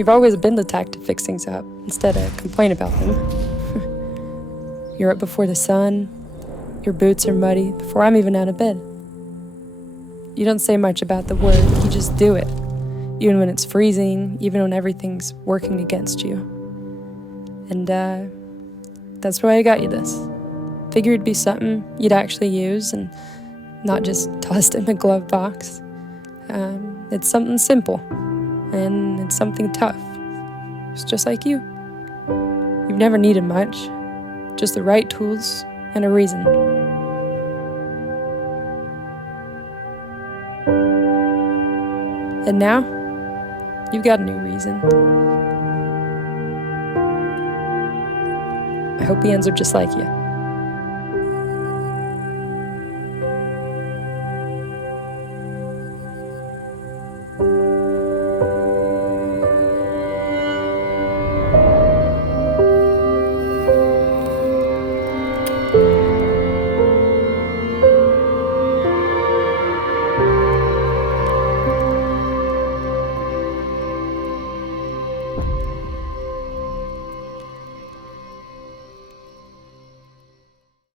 You've always been the type to fix things up instead of complain about them. You're up before the sun, your boots are muddy before I'm even out of bed. You don't say much about the work, you just do it. Even when it's freezing, even when everything's working against you. And that's why I got you this. Figured it'd be something you'd actually use and not just tossed in a glove box. It's something simple, and it's something tough. It's just like you. You've never needed much, just the right tools and a reason. And now, you've got a new reason. I hope he ends up just like you.